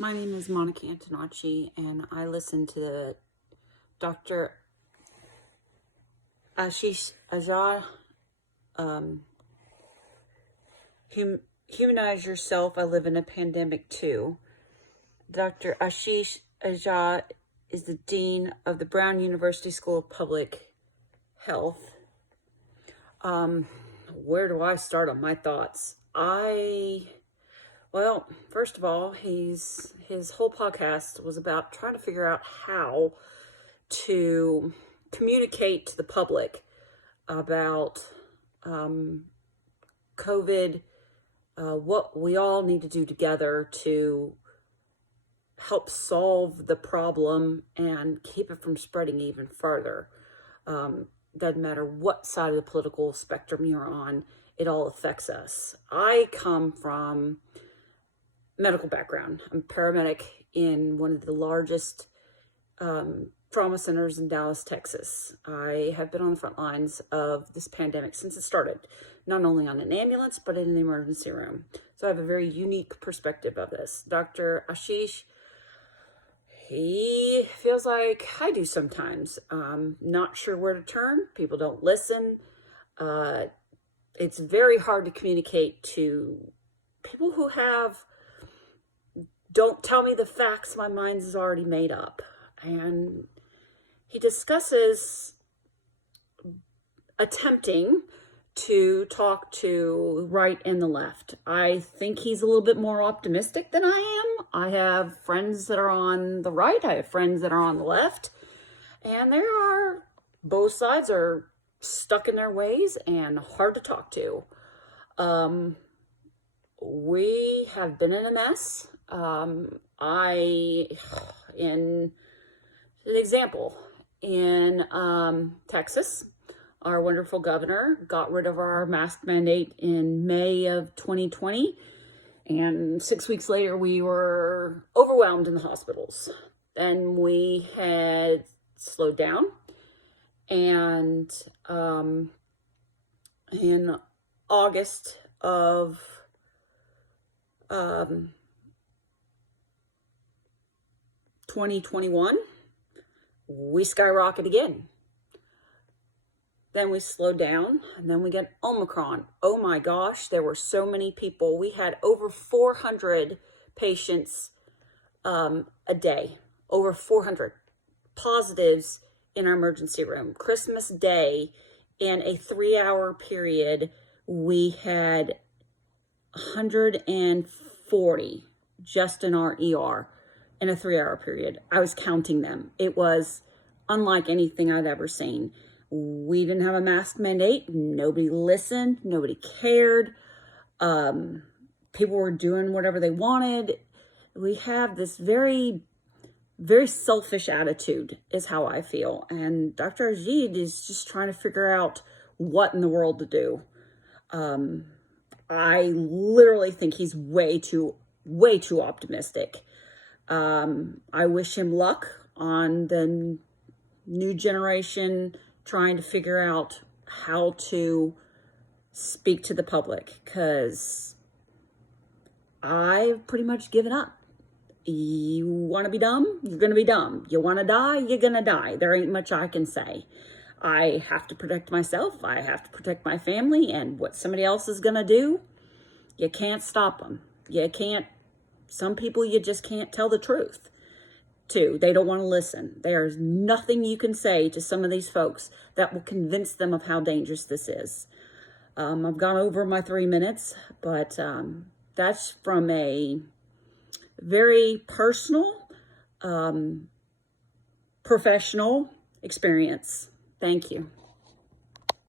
My name is Monica Antonacci, and I listen to the Dr. Ashish Ajah, Humanize Yourself, I Live in a Pandemic Too. Dr. Ashish Ajah is the Dean of the Brown University School of Public Health. Where do I start on my thoughts? Well, first of all, his whole podcast was about trying to figure out how to communicate to the public about COVID, what we all need to do together to help solve the problem and keep it from spreading even further. Doesn't matter what side of the political spectrum you're on, it all affects us. I come from medical background. I'm a paramedic in one of the largest trauma centers in Dallas, Texas. I have been on the front lines of this pandemic since it started, not only on an ambulance, but in the emergency room. So I have a very unique perspective of this. Dr. Ashish, he feels like I do sometimes. Not sure where to turn. People don't listen. It's very hard to communicate to people who don't tell me the facts, my mind is already made up. And he discusses attempting to talk to right and the left. I think he's a little bit more optimistic than I am. I have friends that are on the right. I have friends that are on the left. And both sides are stuck in their ways and hard to talk to. We have been in a mess. In Texas, our wonderful governor got rid of our mask mandate in May of 2020. And 6 weeks later, we were overwhelmed in the hospitals. Then we had slowed down. And in August of 2021, we skyrocket again. Then we slowed down, and then we get Omicron. Oh my gosh, there were so many people. We had over 400 patients a day, over 400 positives in our emergency room. Christmas Day, in a 3-hour period, we had 140 just in our ER in a 3-hour period. I was counting them. It was unlike anything I'd ever seen. We didn't have a mask mandate. Nobody listened. Nobody cared. People were doing whatever they wanted. We have this very, very selfish attitude is how I feel. And Dr. Ajid is just trying to figure out what in the world to do. I literally think he's way too optimistic. I wish him luck on the new generation trying to figure out how to speak to the public, because I've pretty much given up. You want to be dumb? You're going to be dumb. You want to die? You're going to die. There ain't much I can say. I have to protect myself. I have to protect my family, and what somebody else is going to do, you can't stop them. Some people you just can't tell the truth to. They don't want to listen. There's nothing you can say to some of these folks that will convince them of how dangerous this is. I've gone over my 3 minutes, but that's from a very personal, professional experience. Thank you.